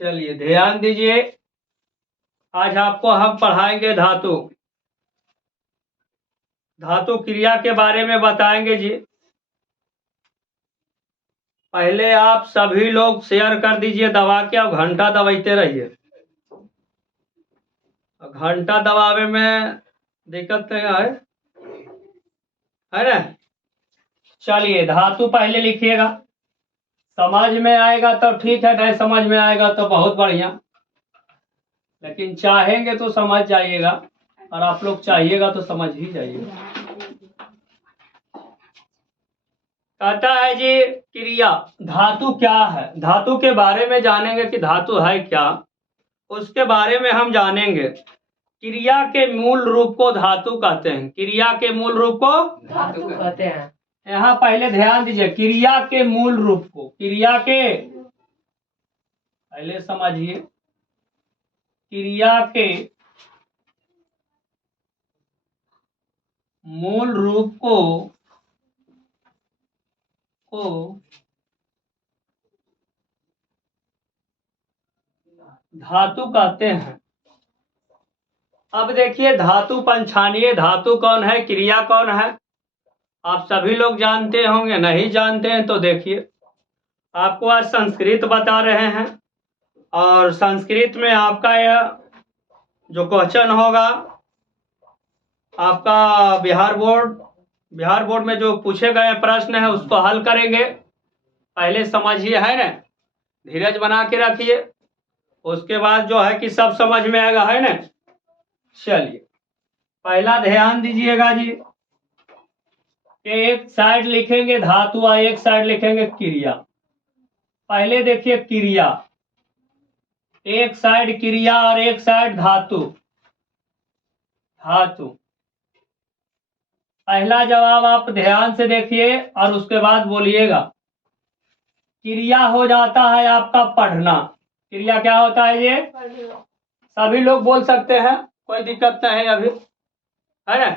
चलिए ध्यान दीजिए, आज आपको हम पढ़ाएंगे धातु क्रिया के बारे में बताएंगे जी। पहले आप सभी लोग शेयर कर दीजिए दबा के, अब घंटा दबाते रहिए। घंटा दबावे में दिक्कत नहीं है ना। चलिए धातु पहले लिखिएगा, समझ में आएगा तो ठीक है, नहीं समझ में आएगा तो बहुत बढ़िया, लेकिन चाहेंगे तो समझ जाइएगा, और आप लोग चाहिएगा तो समझ ही जाइएगा। कहता है जी क्रिया, धातु क्या है, धातु के बारे में जानेंगे कि धातु है क्या, उसके बारे में हम जानेंगे। क्रिया के मूल रूप को धातु कहते हैं। क्रिया के मूल रूप को धातु कहते हैं। यहाँ पहले ध्यान दीजिए, क्रिया के मूल रूप को, क्रिया के पहले समझिए, क्रिया के मूल रूप को धातु कहते हैं। अब देखिए धातु पंछानिए, धातु कौन है, क्रिया कौन है, आप सभी लोग जानते होंगे, नहीं जानते हैं तो देखिए, आपको आज संस्कृत बता रहे हैं, और संस्कृत में आपका यह जो क्वेश्चन होगा, आपका बिहार बोर्ड में जो पूछे गए प्रश्न है उसको हल करेंगे। पहले समझिए, है ना, धीरज बना के रखिए, उसके बाद जो है कि सब समझ में आएगा, है ना। चलिए पहला ध्यान दीजिएगा जी, कि एक साइड लिखेंगे धातु और एक साइड लिखेंगे क्रिया। पहले देखिए क्रिया, एक साइड क्रिया और एक साइड धातु। पहला जवाब आप ध्यान से देखिए और उसके बाद बोलिएगा। क्रिया हो जाता है आपका पढ़ना। क्रिया क्या होता है ये, सभी लोग बोल सकते हैं, कोई दिक्कत नहीं है अभी, है ना।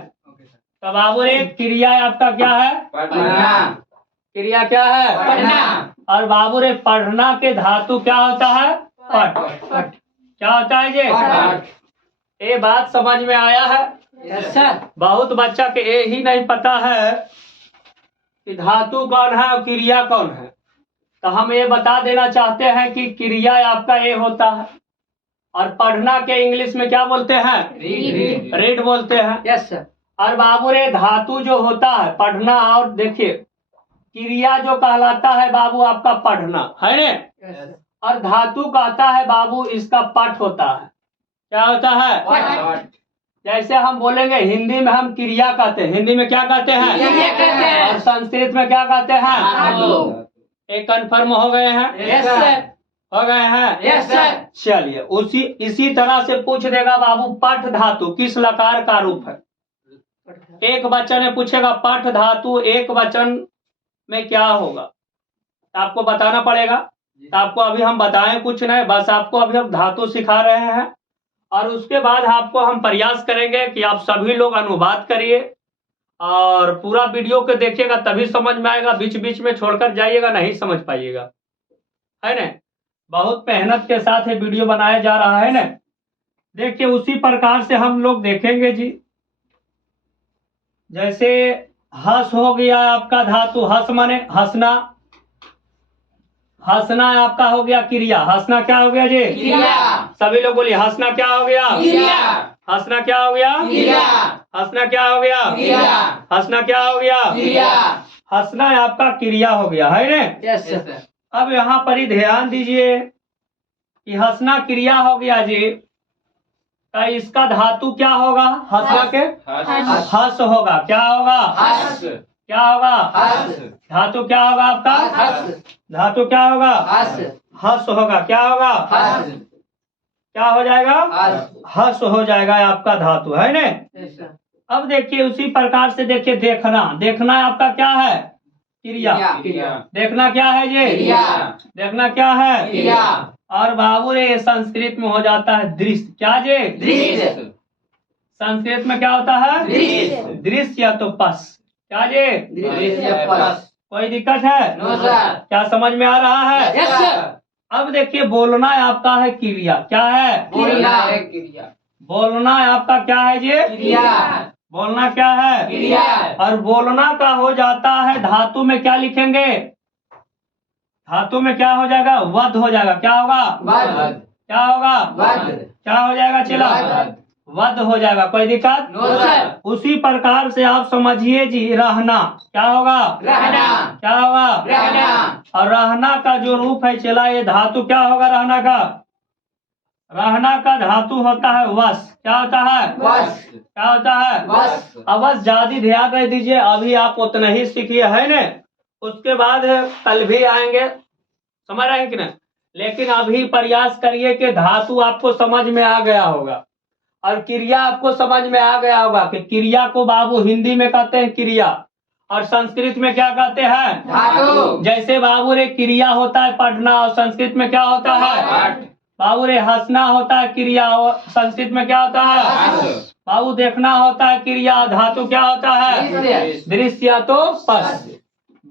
तो बाबू रे क्रिया आपका क्या है, पढ़ना। क्रिया क्या है, पढ़ना। और बाबू रे पढ़ना के धातु क्या होता है, पठ। क्या होता है ये, पठ। ये बात समझ में आया है। Yes sir. बहुत बच्चा के ये ही नहीं पता है कि धातु कौन है और क्रिया कौन है। तो हम ये बता देना चाहते हैं कि क्रिया आपका ये होता है, और पढ़ना के इंग्लिश में क्या बोलते हैं, रीड बोलते हैं। Yes sir. और बाबू रे धातु जो होता है पढ़ना, और देखिए क्रिया जो कहलाता है बाबू आपका पढ़ना, है ने, और धातु कहता है बाबू इसका पठ होता है। क्या होता है, जैसे हम बोलेंगे हिंदी में हम क्रिया कहते हैं, हिंदी में क्या कहते हैं, और संस्कृत में क्या कहते हैं। एक कन्फर्म हो गए हैं, यस सर। हो गए हैं, यस सर। चलिए इसी तरह से पूछ देगा बाबू पठ धातु किस लकार का रूप है। एक वचन में पूछेगा पठ धातु एक वचन में क्या होगा, तो आपको बताना पड़ेगा। तो आपको अभी हम बताएं कुछ नहीं, बस आपको अभी हम धातु सिखा रहे हैं, और उसके बाद आपको हम प्रयास करेंगे कि आप सभी लोग अनुवाद करिए, और पूरा वीडियो को देखिएगा तभी समझ में आएगा, बीच बीच में छोड़कर जाइएगा नहीं समझ पाइएगा, है ना। बहुत मेहनत के साथ ये वीडियो बनाया जा रहा है ना। देखिए उसी प्रकार से हम लोग देखेंगे जी, जैसे हस हो गया आपका धातु, हस माने हंसना, हंसना आपका हो गया क्रिया। हंसना क्या हो गया जी, क्रिया। सभी लोग बोलिए, हंसना क्या हो गया, क्रिया। हंसना क्या हो गया, क्रिया। हंसना क्या हो गया, क्रिया। हंसना क्या हो गया, क्रिया। हंसना आपका क्रिया हो गया, है ने। Yes sir. अब यहाँ पर ही ध्यान दीजिए कि हंसना क्रिया हो गया जी, तो इसका धातु क्या होगा, हंसना के हस होगा। क्या होगा, हस। क्या होगा, हस। धातु क्या होगा आपका, हस। धातु क्या होगा, हस। हस होगा। क्या होगा, हस। क्या हो जाएगा, हस। हस हो जाएगा आपका धातु, है ने। Yes sir. अब देखिए उसी प्रकार से देखिए देखना, देखना आपका क्या है, क्रिया। क्रिया। देखना क्या है ये, क्रिया। देखना क्या है, क्रिया। और बाबू रे संस्कृत में हो जाता है दृश्य। क्या जे, दृश्य। संस्कृत में क्या होता है, दृश्य। दृश्य या तो पस। क्या जे, दृश्य पस। कोई दिक्कत है, नो सर। क्या समझ में आ रहा है। Yes sir. अब देखिए बोलना आपका है क्रिया, क्या है? बोलना है क्रिया। बोलना आपका क्या है जी? क्रिया। बोलना क्या है? क्रिया। और बोलना का हो जाता है धातु में क्या लिखेंगे? धातु में क्या हो जाएगा? वध हो जाएगा। क्या होगा? वध। क्या होगा? वध। क्या हो जाएगा चला? वध। वध हो जाएगा। कोई दिक्कत? No sir. उसी प्रकार से आप समझिए जी, रहना क्या होगा? रहना। क्या होगा? रहना। और रहना का जो रूप है चला, ये धातु क्या होगा रहना का? रहना का धातु होता है वश। क्या होता है? वश। क्या होता है? वश। अवश्य ज्यादा ध्यान रख दीजिए, अभी आप उतना ही सीखिए है न, उसके बाद कल भी आएंगे, समझ रहे हैं कि नहीं? लेकिन अभी प्रयास करिए कि धातु आपको समझ में आ गया होगा और क्रिया आपको समझ में आ गया होगा कि क्रिया को बाबू हिंदी में कहते हैं क्रिया और संस्कृत में क्या कहते हैं? धातु। जैसे बाबू रे क्रिया होता है पढ़ना और संस्कृत में क्या होता है? पाठ। बाबू रे हंसना होता है क्रिया और संस्कृत में क्या होता है? हंस। बाबू देखना होता है क्रिया, धातु क्या होता है? दृश्य। दृश्य तो पस।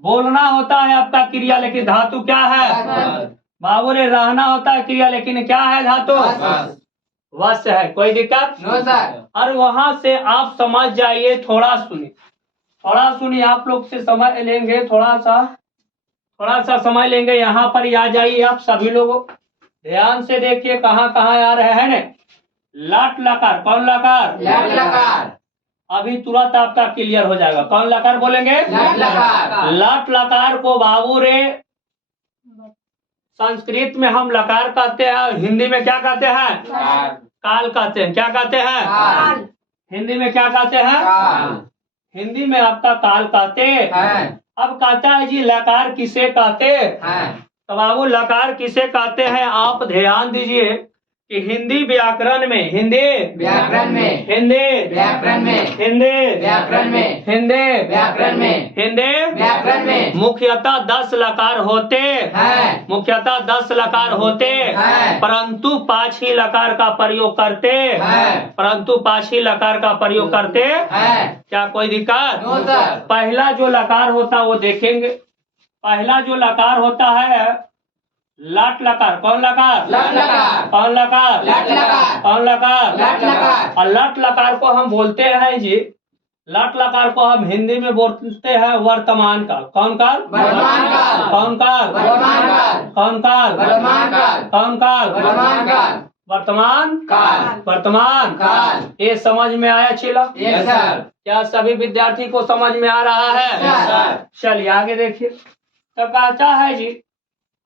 बोलना होता है आपका क्रिया, लेकिन धातु क्या है? बाबू रे रहना होता है क्रिया, लेकिन क्या है धातु? वश। वश है। कोई दिक्कत? No sir. और वहां से आप समझ जाइए, थोड़ा सुनिए, आप लोग से समझ लेंगे, थोड़ा सा समझ लेंगे। यहाँ पर आ जाइए आप सभी लोग, ध्यान से देखिए कहाँ कहाँ आ रहे हैं न। लट लकार, कौन लकार? लट लकार। अभी तुरंत आपका क्लियर हो जाएगा। कौन लकार बोलेंगे? लट लकार। लट लकार को बाबू रे संस्कृत में हम लकार कहते हैं, हिंदी में क्या कहते हैं? काल कहते हैं। क्या कहते हैं? काल। हिंदी में क्या कहते हैं? काल। हिंदी में आपका काल कहते हैं। अब कहता है जी लकार किसे कहते हैं। तो बाबू लकार किसे कहते हैं आप ध्यान दीजिए कि हिंदी व्याकरण में, हिंदी व्याकरण में। हिंदी व्याकरण में। हिंदी व्याकरण में। हिंदी व्याकरण में। हिंदी व्याकरण में। मुख्यतः 10 लकार होते हैं। मुख्यतः 10 लकार होते हैं। परंतु 5 ही लकार का प्रयोग करते हैं। परंतु 5 ही लकार का प्रयोग करते हैं। क्या कोई दिक्कत? No sir. पहला जो लकार होता है वो देखेंगे। पहला जो लकार होता है लट लकार। कौन लकार? लट लकार। कौन लकार? लट लकार। कौन लकार? लट लकार। और लट लकार को हम बोलते हैं जी, लट लकार को हम हिंदी में बोलते हैं वर्तमान काल। कौन काल? वर्तमान काल। कौन काल? वर्तमान काल। कौन काल? वर्तमान काल। कौन काल? वर्तमान काल। वर्तमान काल। वर्तमान काल। ये समझ में आया चिला? Yes sir. क्या सभी विद्यार्थी को समझ में आ रहा है? Yes sir. चलिए आगे देखिए। तो कहता है जी,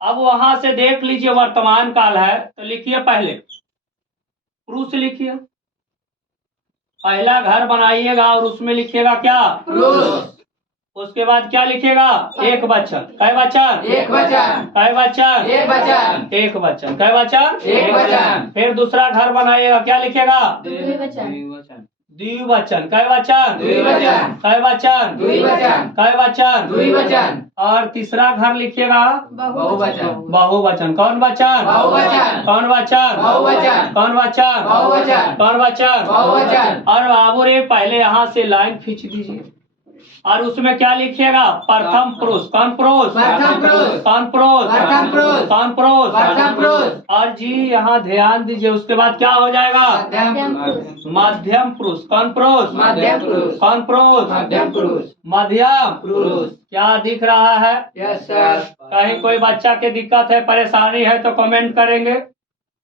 अब वहां से देख लीजिए वर्तमान काल है तो लिखिए पहले पुरुष लिखिए। पहला घर बनाइएगा और उसमें लिखिएगा क्या? पुरुष। उसके बाद क्या लिखिएगा? एक वचन। कै वचन? एक वचन। कै वचन? एक वचन। एक वचन। कै वचन? एक वचन। फिर दूसरा घर बनाइएगा, क्या लिखिएगा? द्विवचन। द्विवचन। कै वचन? द्विवचन। कै वचन? द्विवचन। कै वचन? द्विवचन। और तीसरा घर लिखिएगा बहुवचन। बहुवचन। कौन वचन? बहुवचन। कौन वचन? बहुवचन। कौन वचन? बहुवचन। कौन वचन? बहुवचन। और बाबू रे पहले यहाँ से लाइन खींच दीजिए और उसमें क्या लिखिएगा? प्रथम पुरुष। कौन पुरुष? प्रथम पुरुष। कौन पुरुष? प्रथम पुरुष। कौन पुरुष? प्रथम पुरुष। और जी यहाँ ध्यान दीजिए, उसके बाद क्या हो जाएगा? मध्यम पुरुष। मध्यम पुरुष। कौन पुरुष? मध्यम पुरुष। कौन पुरुष? मध्यम पुरुष। मध्यम पुरुष। क्या दिख रहा है? Yes sir. कहीं कोई बच्चा के दिक्कत है, परेशानी है तो कमेंट करेंगे।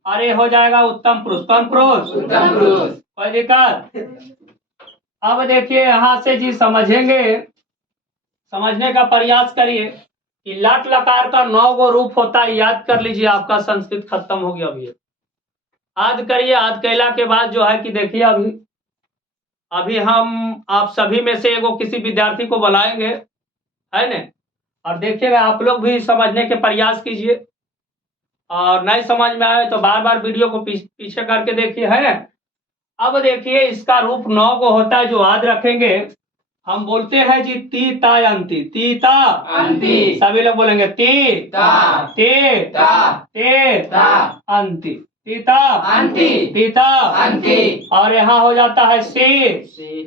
अरे हो जाएगा उत्तम पुरुष। कौन पुरुष? उत्तम पुरुष। कोई दिक्कत? अब देखिए यहाँ से जी समझेंगे, समझने का प्रयास करिए कि लट लकार का 9 गो रूप होता है। याद कर लीजिए, आपका संस्कृत खत्म हो गया अभी। याद करिए, याद कैला के बाद जो है कि देखिए अभी हम आप सभी में से एगो किसी विद्यार्थी को बुलाएंगे, है न? और देखिएगा आप लोग भी समझने के प्रयास कीजिए और नहीं समझ में आए तो बार बार वीडियो को पीछे करके देखिए, है न? अब देखिए इसका रूप 9 को होता है, जो याद रखेंगे। हम बोलते हैं जी ती ता अंति। ती ता अंति। सभी लोग बोलेंगे ती ता। ते ता। ते ता। अंति। तीता अंति। तीता अंति। और यहाँ हो जाता है सी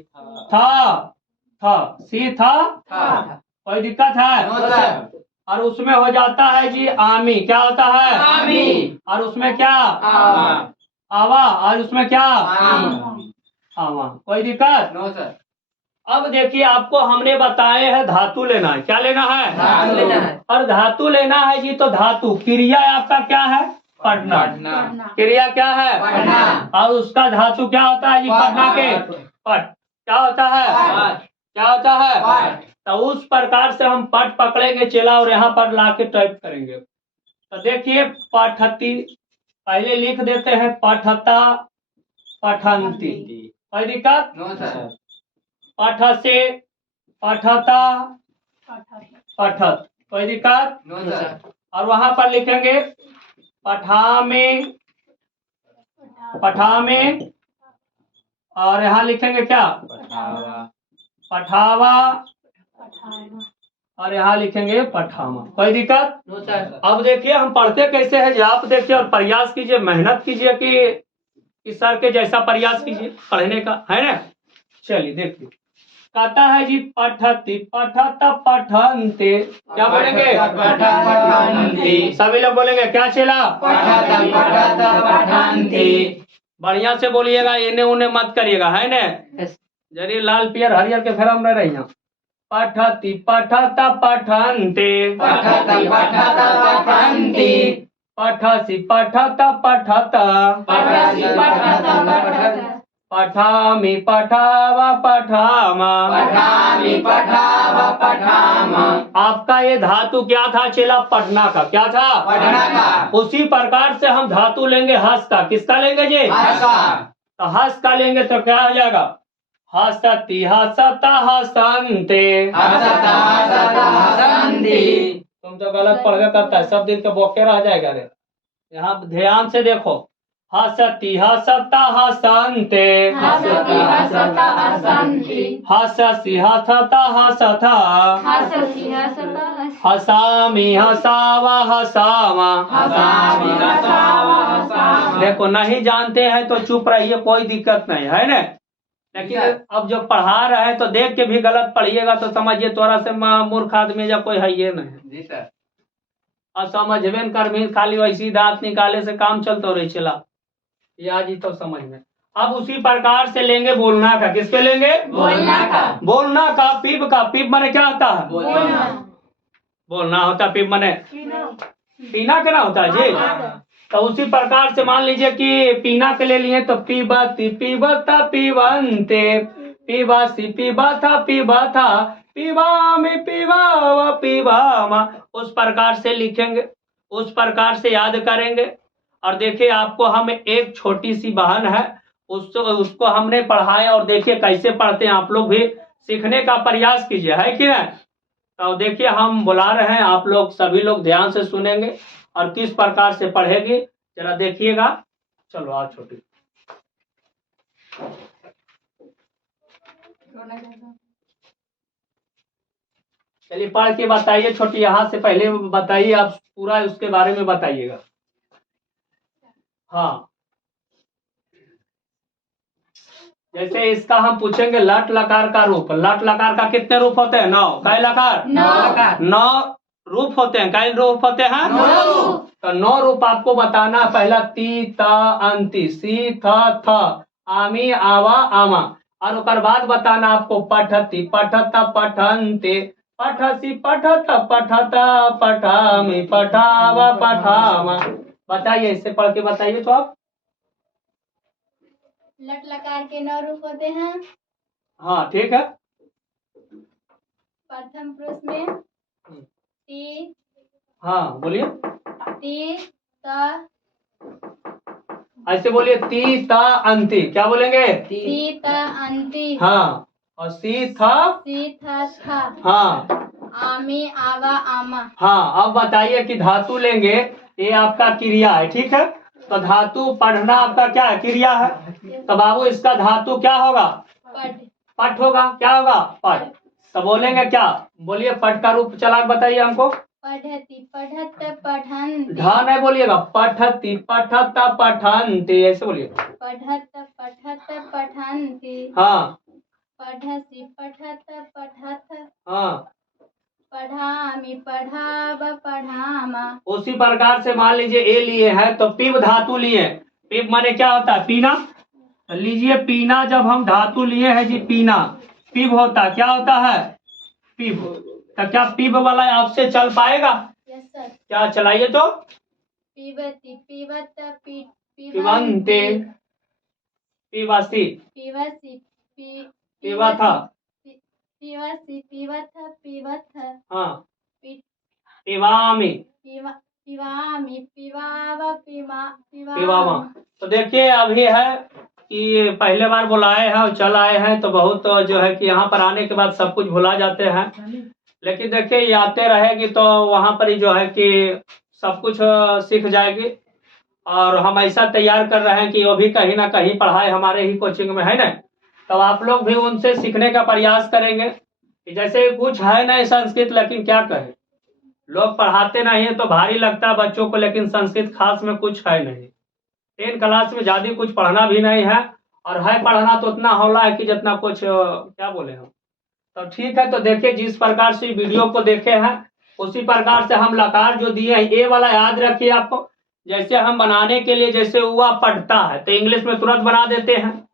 था था सी था। था। कोई दिक्कत है? No sir. और उसमें हो जाता है जी आमी, क्या होता है आमी। और उसमें क्या आवा। आवा, और उसमें क्या आमी। आवा। कोई दिक्कत? No sir. अब देखिए आपको हमने बताए हैं धातु लेना है, क्या लेना है धातु लेना है। और धातु लेना है जी, तो धातु क्रिया आपका क्या है पढ़ना, पढ़ना। क्रिया क्या है पढ़ना। और उसका धातु क्या होता है जी पढ़ना के पठ, क्या होता है पठ। क्या होता है पठ। तो उस प्रकार से हम पठ पकड़ेंगे चेला और यहाँ पर लाके टाइप करेंगे। तो देखिए पठती, पहले लिख देते हैं पठता पठंती, कोई दिक्कत? No sir. पठ से पठता पठत, कोई दिक्कत? No sir. और वहां पर लिखेंगे पठा में और यहाँ लिखेंगे क्या पठावा। पठावा और यहाँ लिखेंगे पठामा, कोई दिक्कत? No sir. अब देखिए हम पढ़ते कैसे हैं जी, आप देखिए और प्रयास कीजिए, मेहनत कीजिए कि सर के जैसा प्रयास कीजिए पढ़ने का, है ना। चलिए देखिए कहता है जी पठती पठत पठनते, क्या बोलेंगे पठंती। सभी लोग बोलेंगे क्या चला पठत पठत पठंती। बढ़िया से बोलिएगा, इन्हें उन्हें मत करिएगा, है ना। जरिए लाल पियर हरियर के फेरा में रही पठती पठत पठनते पठत पठत पठंती। पठसी पठत पठत पठसी पठत पठत। पठामि पठावा पठामा पठामि पठावा पठामा। आपका ये धातु क्या था चेला पढ़ना का, क्या था पढ़ना का। उसी प्रकार से हम धातु लेंगे हस का, किसका लेंगे जी हस का। तो हस का लेंगे तो क्या हो जाएगा हसती हसता हसंते। हसत हसत हसंती। तुम तो गलत पढ़ करता है, सब दिन के बोके रह जाएगा रे। यहाँ ध्यान से देखो हसती हसता हसंते हसति हसत हसंती। हससी हसता हसथा हसती हसता हसामी हसावा हसामा। हसामि हसावा हसामा। देखो नहीं जानते हैं तो चुप रहिए, कोई दिक्कत नहीं है ना, लेकिन अब जब पढ़ा रहे हैं तो देख के भी गलत पढ़िएगा तो समझिए तोरा से मूर्ख आदमी या कोई है ये नहीं। जी सर। और समझबे न कर भी खाली वैसी दांत निकाले से काम चलता रहे चला, ये आज ही तो समझ में। अब उसी प्रकार से लेंगे बोलना का, किस पे लेंगे बोलना का। बोलना का पीप का, पीप माने क्या होता है बोलना। बोलना होता है, पीप माने पीना के ना होता है जी। तो उसी प्रकार से मान लीजिए कि पीना के ले लिए तो पीबती पीबता पीबंते पीबासी पीबाथा पीबाथा पीबामी पीबावा पीबामा, उस प्रकार से लिखेंगे, उस प्रकार से याद करेंगे। और देखिए आपको हम एक छोटी सी बहन है उसको हमने पढ़ाया और देखिए कैसे पढ़ते हैं, आप लोग भी सीखने का प्रयास कीजिए, है कि नहीं। तो देखिए हम बुला रहे हैं, आप लोग सभी लोग ध्यान से सुनेंगे और किस प्रकार से पढ़ेगी जरा देखिएगा। चलो आज छोटी चलिए पढ़ के बताइए छोटी, यहाँ से पहले बताइए आप पूरा उसके बारे में बताइएगा। हाँ जैसे इसका हम पूछेंगे लट लकार का रूप, लट लकार का कितने रूप होते हैं 9, कै लकार 9 रूप होते हैं, कै रूप होते हैं 9 रूप। तो 9 रूप आपको बताना। पहला ती ता अंति सी थ थ आमी आवा आमा, और उसके बाद बताना आपको पठती पठत पठनते पठसी पठत पठत पठामी पठावा पठामा। बताइए इससे पढ़ के बताइए तो आप। लट लकार के 9 रूप होते हैं। हाँ ठीक है। प्रथम पुरुष में ती हाँ बोलिए ती त ऐसे बोलिए ती ता अंति, क्या बोलेंगे ती त अंति। हाँ और सी था सी थ था हाँ आमी आवा आमा। हाँ। अब बताइए कि धातु लेंगे, ये आपका क्रिया है, ठीक है। तो धातु पढ़ना आपका क्या है क्रिया है, तो बाबू इसका धातु क्या होगा पठ पठ होगा, क्या होगा पठ। तो बोलेंगे क्या, बोलिए पठ का रूप चला बताइए हमको। पठती पठत पठन्ति। धा नहीं बोलिएगा, पठती पठत पठन्ति ऐसे बोलिए। पठत पठत पठन्ति। हाँ पठसी पठत पठत हाँ पढ़ामि पढ़ाव पढ़ामा। उसी प्रकार से मान लीजिए ए लिए हैं तो पिब धातु लिए। पिब माने क्या होता है? पीना। लीजिए पीना, जब हम धातु लिए हैं जी पीना, पिब होता क्या होता है? पिब। तो क्या पिब वाला आपसे चल पाएगा? Yes sir. क्या चलाइए तो? पिबति पिबत पिबन्ते पिबसि पिबसि पिबथ। पिबसि पिबथ पिबथ हाँ पि- पिबामि पिबामि पिबाव पिबामा। तो देखिए अभी है कि पहले बार बुलाए हैं और चल आए हैं तो बहुत जो है कि यहाँ पर आने के बाद सब कुछ भुला जाते हैं, लेकिन देखिए ये आते रहेगी तो वहाँ पर ही जो है कि सब कुछ सीख जाएगी। और हम ऐसा तैयार कर रहे हैं कि वो भी कहीं ना कहीं पढ़ाए हमारे ही कोचिंग में, है ना। तो आप लोग भी उनसे सीखने का प्रयास करेंगे कि जैसे कुछ है नहीं संस्कृत, लेकिन क्या कहें, लोग पढ़ाते नहीं है तो भारी लगता है बच्चों को, लेकिन संस्कृत खास में कुछ है नहीं। 10 क्लास में ज्यादा कुछ पढ़ना भी नहीं है, और है पढ़ना तो उतना होला है कि जितना कुछ क्या बोले हम। तो ठीक है, तो देखिए जिस प्रकार से वीडियो को देखे हैं उसी प्रकार से हम लकार जो दिए हैं, ए वाला याद रखिए आपको। जैसे हम बनाने के लिए, जैसे हुआ पढ़ता है तो इंग्लिश में तुरंत बना देते हैं,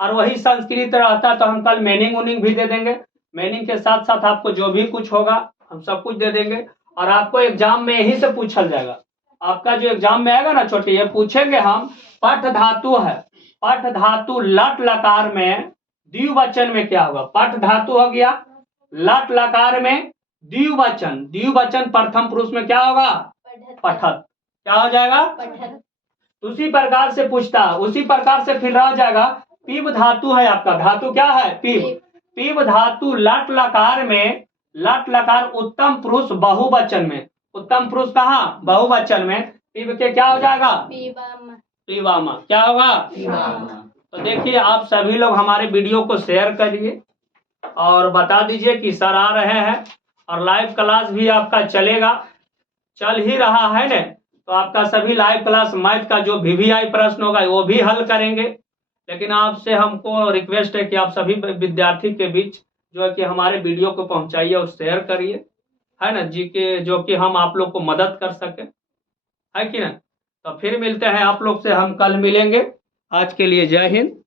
और वही संस्कृत रहता तो हम कल मीनिंग उनिंग भी दे देंगे। मीनिंग के साथ साथ आपको जो भी कुछ होगा हम सब कुछ दे देंगे, और आपको एग्जाम में यही से पूछल जाएगा। आपका जो एग्जाम में आएगा ना छोटी, ये पूछेंगे हम, पठ धातु है, पठ धातु लट लकार में द्विवचन में क्या होगा? पठ धातु हो गया, लट लकार में द्विवचन, द्विवचन प्रथम पुरुष में क्या होगा? पठत। क्या हो जाएगा? पठत। उसी प्रकार से पूछता, उसी प्रकार से फिर रह जाएगा पिब धातु है आपका, धातु क्या है? पिब। पिब धातु लट लकार में, लट लकार उत्तम पुरुष बहुवचन में, उत्तम पुरुष कहाँ? बहुवचन में, पिब के क्या हो जाएगा? पिबाम। पिबामा। क्या होगा? तो देखिए आप सभी लोग हमारे वीडियो को शेयर करिए और बता दीजिए कि सर आ रहे हैं, और लाइव क्लास भी आपका चलेगा, चल ही रहा है ना। तो आपका सभी लाइव क्लास मैथ का जो VVI प्रश्न होगा वो भी हल करेंगे। लेकिन आपसे हमको रिक्वेस्ट है कि आप सभी विद्यार्थी के बीच जो है कि हमारे वीडियो को पहुंचाइए और शेयर करिए, है ना जी, के जो कि हम आप लोग को मदद कर सके, है कि ना। तो फिर मिलते हैं आप लोग से, हम कल मिलेंगे। आज के लिए जय हिंद।